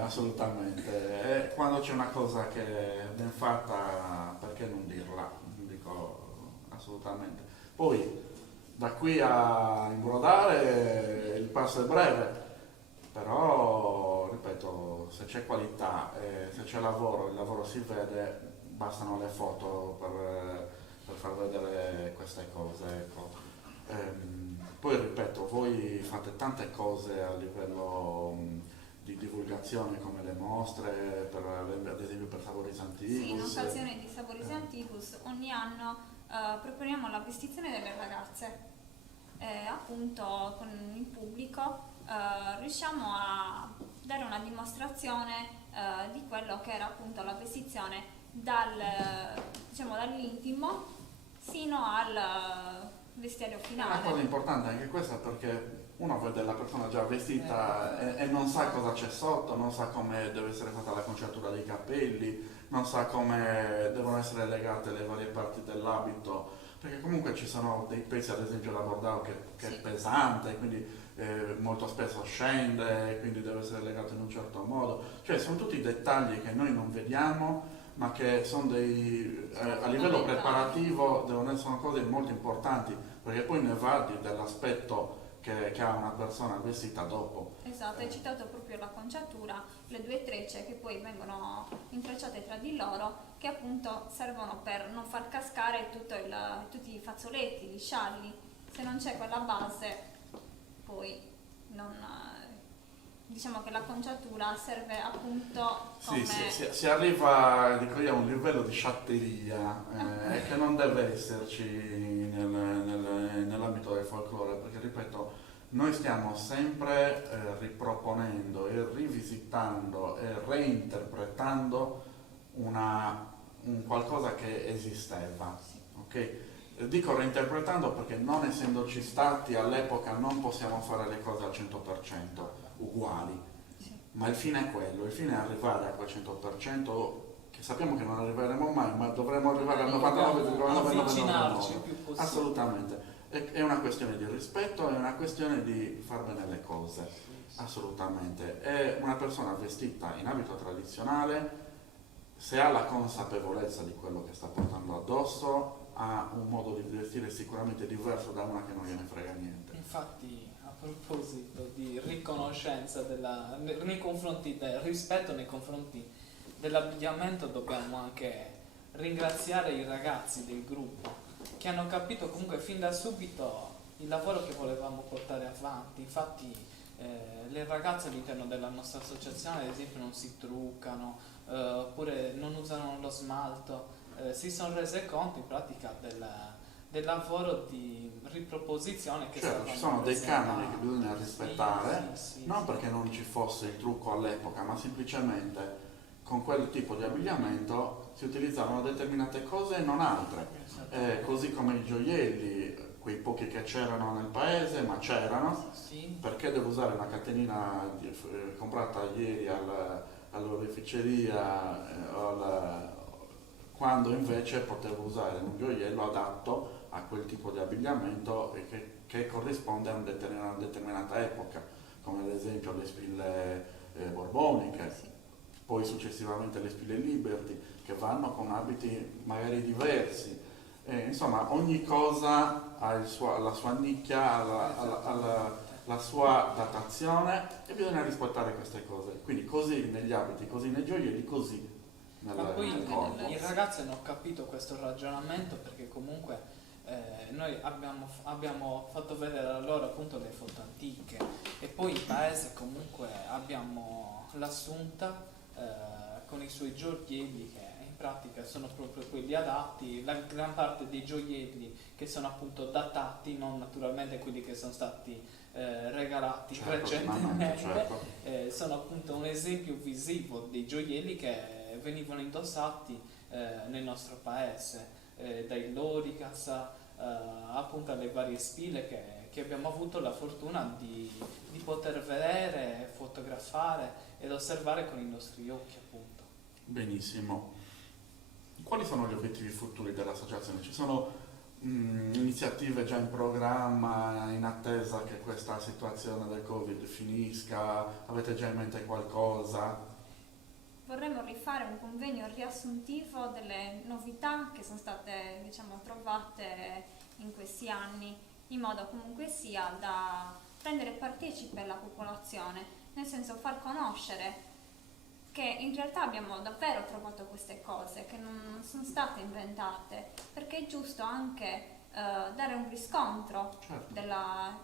assolutamente. E quando c'è una cosa che è ben fatta, perché non dirla? Dico assolutamente. Poi da qui a imbrodare il passo è breve, però ripeto, se c'è qualità, se c'è lavoro, il lavoro si vede, bastano le foto per far vedere queste cose, ecco. Poi ripeto, voi fate tante cose a livello di divulgazione, come le mostre, ad esempio per Saboris Antiquus. Sì, in occasione di Saboris Antiquus ogni anno proponiamo la vestizione delle ragazze, appunto con il pubblico riusciamo a dare una dimostrazione di quello che era appunto la vestizione dall'intimo sino al vestiario finale. È una cosa importante anche questa, perché uno vede la persona già vestita e non sa cosa c'è sotto, non sa come deve essere fatta la conciatura dei capelli, non sa come devono essere legate le varie parti dell'abito perché comunque ci sono dei pezzi, ad esempio la Bordao che è Sì. pesante, quindi molto spesso scende, quindi deve essere legato in un certo modo, cioè sono tutti dettagli che noi non vediamo, ma che sono a livello preparativo sono cose molto importanti, perché poi ne va dell'aspetto che ha una persona vestita dopo. Esatto, hai citato proprio la conciatura, le due trecce che poi vengono intrecciate tra di loro, che appunto servono per non far cascare tutti i fazzoletti, gli scialli. Se non c'è quella base, poi non, diciamo che la conciatura serve appunto come... Si arriva, dico io, a un livello di sciatteria che non deve esserci nell'ambito del folklore, perché ripeto, noi stiamo sempre riproponendo e rivisitando e reinterpretando un qualcosa che esisteva, ok? Dico reinterpretando perché non essendoci stati all'epoca non possiamo fare le cose al 100% uguali, ma il fine è quello, il fine è arrivare a quel 100% che sappiamo che non arriveremo mai, ma dovremo arrivare al 99,999%. Avvicinarci il più possibile. Assolutamente. È una questione di rispetto, è una questione di far bene le cose, assolutamente. È una persona vestita in abito tradizionale, se ha la consapevolezza di quello che sta portando addosso, ha un modo di vestire sicuramente diverso da una che non gliene frega niente. Infatti, a proposito di riconoscenza nei confronti del rispetto nei confronti dell'abbigliamento, dobbiamo anche ringraziare i ragazzi del gruppo che hanno capito comunque fin da subito il lavoro che volevamo portare avanti. Infatti le ragazze all'interno della nostra associazione ad esempio non si truccano, oppure non usano lo smalto, si sono rese conto in pratica del lavoro di riproposizione che Certo, ci sono dei canoni che bisogna rispettare, non perché non ci fosse il trucco all'epoca, ma semplicemente con quel tipo di abbigliamento si utilizzavano determinate cose e non altre. Così come i gioielli, quei pochi che c'erano nel paese, ma c'erano, perché devo usare una catenina comprata ieri all'oreficeria quando invece potevo usare un gioiello adatto a quel tipo di abbigliamento e che corrisponde a una determinata epoca, come ad esempio le spille borboniche, poi successivamente le spille Liberty, che vanno con abiti magari diversi. Insomma, ogni cosa ha la sua nicchia, la sua datazione e bisogna rispettare queste cose. Quindi così negli abiti, così nei gioielli, così Ma poi nel corpo. i ragazzi hanno capito questo ragionamento perché comunque noi abbiamo fatto vedere a loro appunto le foto antiche e poi in paese comunque abbiamo l'Assunta con i suoi gioielli che in pratica sono proprio quelli adatti, la gran parte dei gioielli che sono appunto datati, non naturalmente quelli che sono stati regalati recentemente, certo. sono appunto un esempio visivo dei gioielli che venivano indossati nel nostro paese, dai Loricas appunto alle varie spille che abbiamo avuto la fortuna di poter vedere, fotografare ed osservare con i nostri occhi appunto. Benissimo. Quali sono gli obiettivi futuri dell'associazione? Ci sono iniziative già in programma in attesa che questa situazione del Covid finisca? Avete già in mente qualcosa? Vorremmo rifare un convegno riassuntivo delle novità che sono state, diciamo, trovate in questi anni, in modo comunque sia da rendere partecipe la popolazione, nel senso far conoscere che in realtà abbiamo davvero trovato queste cose, che non sono state inventate, perché è giusto anche dare un riscontro Certo.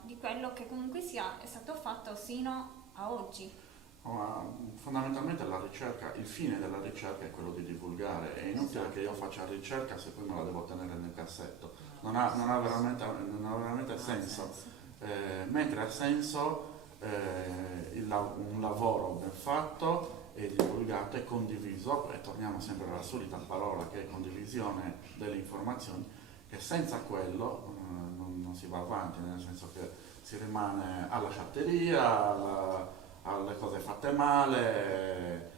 di quello che comunque sia è stato fatto sino a oggi. Fondamentalmente la ricerca, il fine della ricerca è quello di divulgare. È inutile che io faccia ricerca se poi me la devo tenere nel cassetto. Non ha veramente senso. Mentre ha senso un lavoro ben fatto e divulgato e condiviso, e torniamo sempre alla solita parola che è condivisione delle informazioni, che senza quello non si va avanti, nel senso che si rimane alla sciatteria, alle cose fatte male.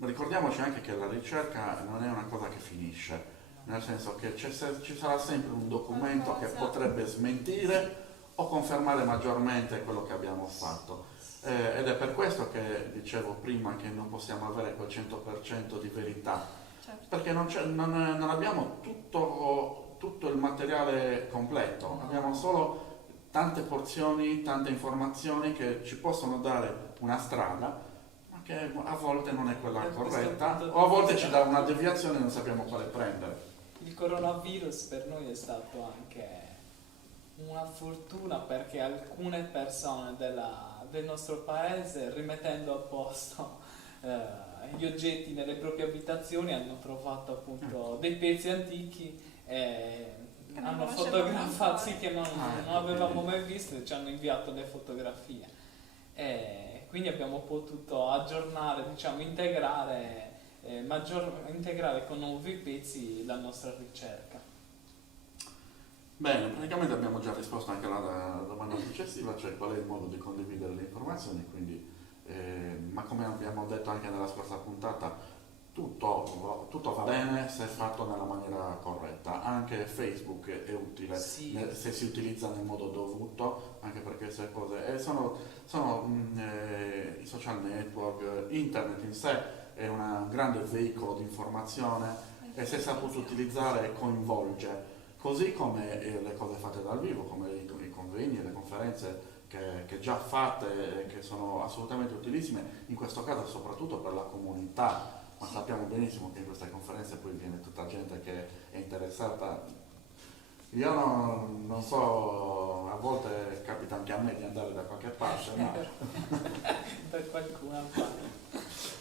Ricordiamoci anche che la ricerca non è una cosa che finisce, nel senso che ci sarà sempre un documento che Qualcosa. potrebbe smentire o confermare maggiormente quello che abbiamo fatto. Ed è per questo che dicevo prima che non possiamo avere quel 100% di verità, Certo. perché non abbiamo tutto il materiale completo, abbiamo solo tante porzioni, tante informazioni che ci possono dare una strada, ma che a volte non è quella Da questo corretta, punto di o a volte vista- ci dà una deviazione e non sappiamo quale prendere. Il coronavirus per noi è stato anche una fortuna, perché alcune persone del nostro paese, rimettendo a posto gli oggetti nelle proprie abitazioni, hanno trovato appunto dei pezzi antichi e Che non hanno conoscevamo fotografato, ancora. sì, che non avevamo mai visto, e ci hanno inviato le fotografie. E quindi abbiamo potuto aggiornare, diciamo, integrare con nuovi pezzi la nostra ricerca. Bene, praticamente abbiamo già risposto anche alla domanda successiva, cioè qual è il modo di condividere le informazioni, quindi, ma come abbiamo detto anche nella scorsa puntata, tutto va bene se fatto nella maniera corretta. Anche Facebook è utile Sì. se si utilizza nel modo dovuto, anche perché queste cose sono i social network, internet in sé è un grande veicolo di informazione e se saputo utilizzare coinvolge. Così come le cose fatte dal vivo, come i convegni, le conferenze che già fatte, che sono assolutamente utilissime, in questo caso soprattutto per la comunità, ma sappiamo benissimo che in queste conferenze poi viene tutta gente che è interessata. Io non so, a volte capita anche a me di andare da qualche parte, ma Per qualcuna parte.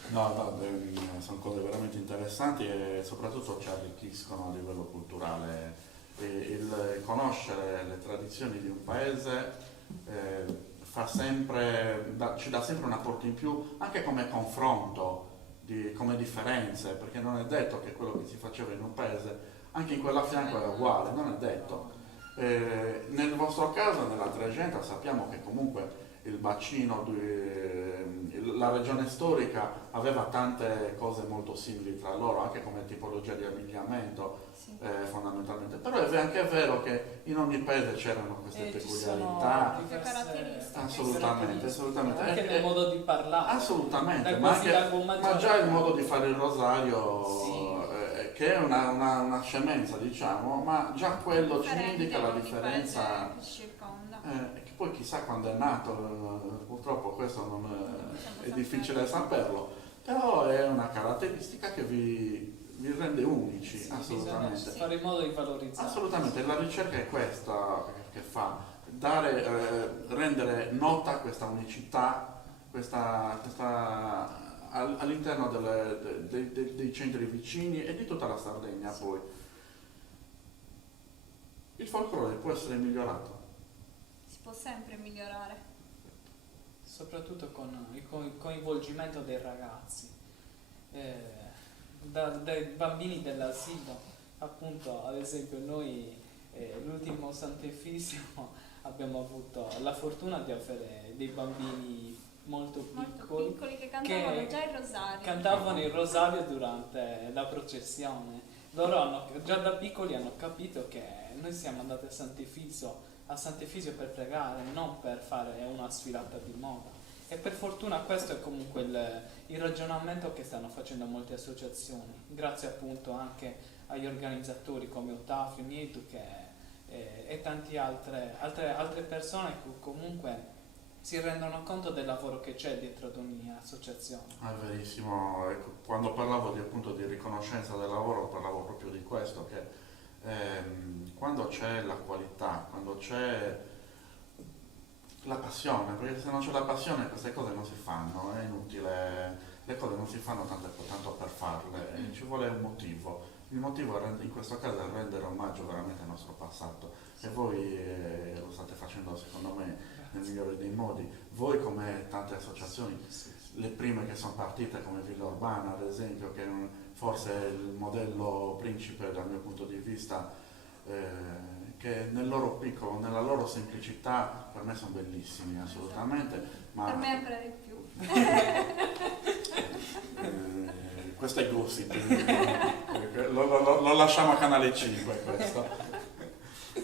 no, sono cose veramente interessanti e soprattutto ci arricchiscono a livello culturale. E il conoscere le tradizioni di un paese ci dà sempre un apporto in più, anche come confronto, come differenze, perché non è detto che quello che si faceva in un paese, anche in quella a fianco era uguale, non è detto. Nel vostro caso, nella 300, sappiamo che comunque il bacino, la regione storica aveva tante cose molto simili tra loro, anche come tipologia di abbigliamento, Sì. fondamentalmente. Però è anche vero che in ogni paese c'erano queste Ci sono peculiarità. diverse caratteristiche. Assolutamente. Anche nel modo di parlare. Assolutamente, Da ma, quasi anche, da buon ma maggiore. già il modo di fare il rosario, Sì. che è una scemenza, diciamo, ma già quello ci Differente indica la ogni differenza. paese che circonda. Che poi chissà quando è nato, purtroppo questo Diciamo è difficile saperlo, però è una caratteristica che vi rende unici, Sì, assolutamente. bisogna fare in modo di valorizzare. Assolutamente, la ricerca è questa che fa, rendere nota questa unicità, all'interno dei centri vicini e di tutta la Sardegna poi. Il folklore può essere migliorato. Si può sempre migliorare. Soprattutto con il coinvolgimento dei ragazzi, dai bambini dell'asilo. Appunto, ad esempio, noi l'ultimo Sant'Efisio abbiamo avuto la fortuna di avere dei bambini molto Molto piccoli piccoli che cantavano che già il rosario. cantavano il rosario durante la processione. Loro già da piccoli hanno capito che noi siamo andati a Sant'Efisio per pregare, non per fare una sfilata di moda. E per fortuna questo è comunque il ragionamento che stanno facendo molte associazioni, grazie appunto anche agli organizzatori come Ottavio, Nietu e tante altre persone che comunque si rendono conto del lavoro che c'è dietro ad ogni associazione. È verissimo, ecco, quando parlavo appunto di riconoscenza del lavoro parlavo proprio di questo, che quando c'è la qualità, quando c'è la passione, perché se non c'è la passione queste cose non si fanno, è inutile, le cose non si fanno tanto per farle, ci vuole un motivo. Il motivo in questo caso è rendere omaggio veramente al nostro passato e voi lo state facendo secondo me nel migliore dei modi. Voi come tante associazioni, le prime che sono partite come Villa Urbana ad esempio, che forse è il modello principe dal mio punto di vista, che nel loro piccolo, nella loro semplicità per me sono bellissimi assolutamente, ma Per me ancora di più. questo è gossip, lo lasciamo a Canale 5 questo.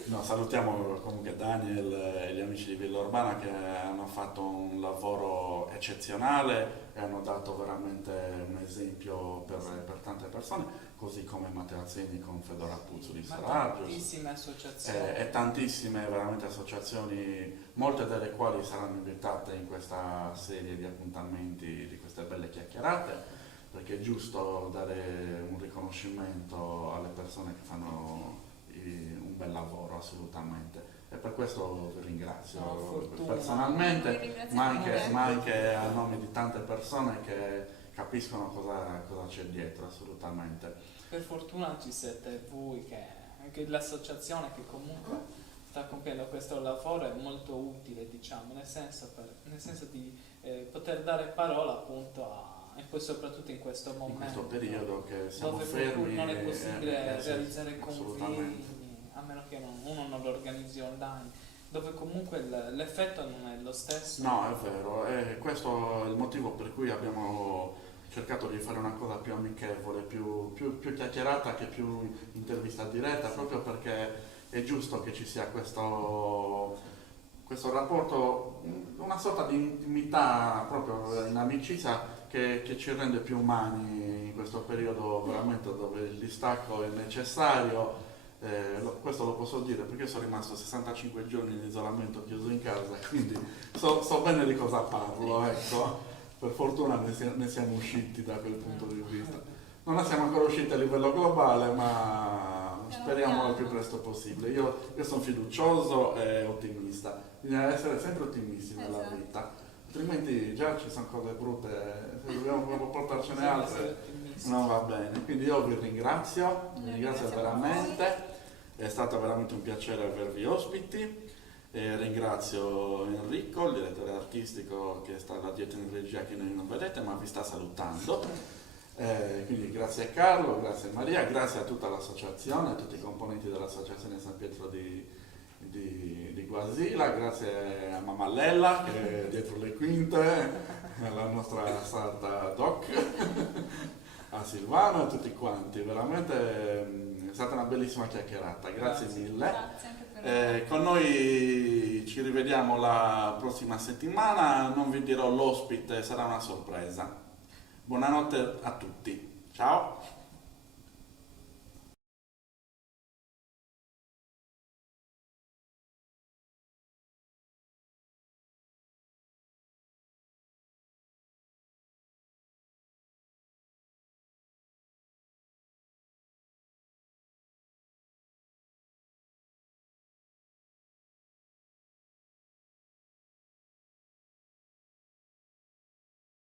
No, salutiamo comunque Daniel e gli amici di Villa Urbana che hanno fatto un lavoro eccezionale e hanno dato veramente un esempio per tante persone, così come Matteo Azzeni con Fedora Puzzo di Ma Saragios. tantissime associazioni. E tantissime veramente associazioni, molte delle quali saranno invitate in questa serie di appuntamenti, di queste belle chiacchierate, perché è giusto dare un riconoscimento alle persone che fanno un bel lavoro assolutamente, e per questo vi ringrazio personalmente, Noi ringraziamo ma anche a nome di tante persone che capiscono cosa c'è dietro assolutamente. Per fortuna ci siete voi, che anche l'associazione che comunque sta compiendo questo lavoro è molto utile, diciamo, nel senso di poter dare parola appunto e poi soprattutto in questo momento, In questo periodo che siamo dove fermi, non è possibile sì, realizzare assolutamente. convegni, a meno che uno non lo organizzi online, dove comunque l'effetto non è lo stesso. No, è vero, e questo è il motivo per cui abbiamo cercato di fare una cosa più amichevole, più chiacchierata che più intervista diretta, proprio perché è giusto che ci sia questo rapporto, una sorta di intimità proprio in amicizia che ci rende più umani in questo periodo veramente dove il distacco è necessario. Questo lo posso dire perché sono rimasto 65 giorni in isolamento chiuso in casa, quindi so bene di cosa parlo, ecco. Per fortuna ne siamo usciti da quel punto di vista. Non ne siamo ancora usciti a livello globale, ma speriamo il più presto possibile. Io sono fiducioso e ottimista, bisogna essere sempre ottimisti nella Esatto. vita, altrimenti già ci sono cose brutte, se dobbiamo proprio portarcene Bisogna essere altre ottimisti. non va bene. Quindi io vi ringrazio veramente, è stato veramente un piacere avervi ospiti. Ringrazio Enrico, il direttore artistico che sta là dietro in regia, che noi non vedete ma vi sta salutando. Quindi grazie a Carlo, grazie a Maria, grazie a tutta l'associazione, a tutti i componenti dell'associazione San Pietro di Guasila, grazie a Mamallella che è dietro le quinte, alla nostra sarta Doc, a Silvano e a tutti quanti. Veramente è stata una bellissima chiacchierata, grazie mille. Grazie anche per Con noi ci rivediamo la prossima settimana, non vi dirò l'ospite, sarà una sorpresa. Buonanotte a tutti, ciao!